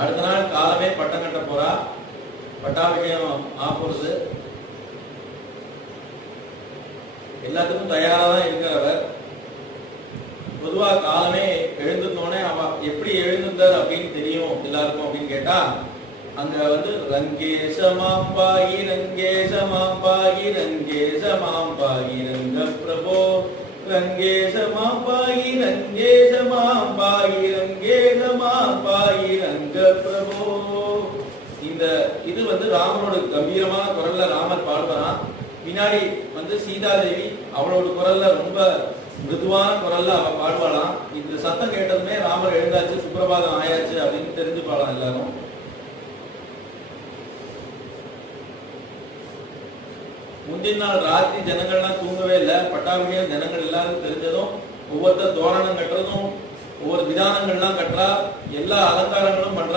அடுத்த நாள் காலமே பட்டம் கட்ட போறா. பட்டாபிஷேகம் ஆப்போறது எல்லாத்துக்கும் தயாரா தான் இருக்கிறவர். பொதுவா காலமே எழுந்துட்டோன்னே அவ எப்படி எழுந்தார் அப்படின்னு தெரியும் எல்லாருக்கும் அப்படின்னு கேட்டா, அங்க வந்து ரங்கேசமாம்பாகி ரங்கேசமாம்பாகி ரங்கேசமாம்பாகி ரங்க பிரபோ ரங்கேசமாம்பாகி ரங்கேசமாம்பாகி ரங்கேசமாம்பாகி ரங்க பிரபோ. இந்த இது வந்து ராமனோட கம்பீரமான குரல்ல ராமர் பாடுவாராம். பின்னாடி வந்து சீதாதேவி அவளோட குரல்ல ரொம்ப மிருதுவான குரல்ல அவ பாடுவாளாம். இந்த சத்தம் கேட்டதுமே ராமர் எழுந்தாச்சு, சுப்பிரபாதம் ஆயாச்சு அப்படின்னு தெரிஞ்சுப்பாளாம் எல்லாரும். முந்தின நாள் ராத்திரி ஜனங்கள்லாம் தூங்கவே இல்லை. பட்டாபிஷேகம் ஜனங்கள் எல்லாரும் தெரிஞ்சதும் ஒவ்வொருத்தர் தோரணம் கட்டுறதும் ஒவ்வொரு விதானங்கள்லாம் கட்டுறா, எல்லா அலங்காரங்களும் பண்றா.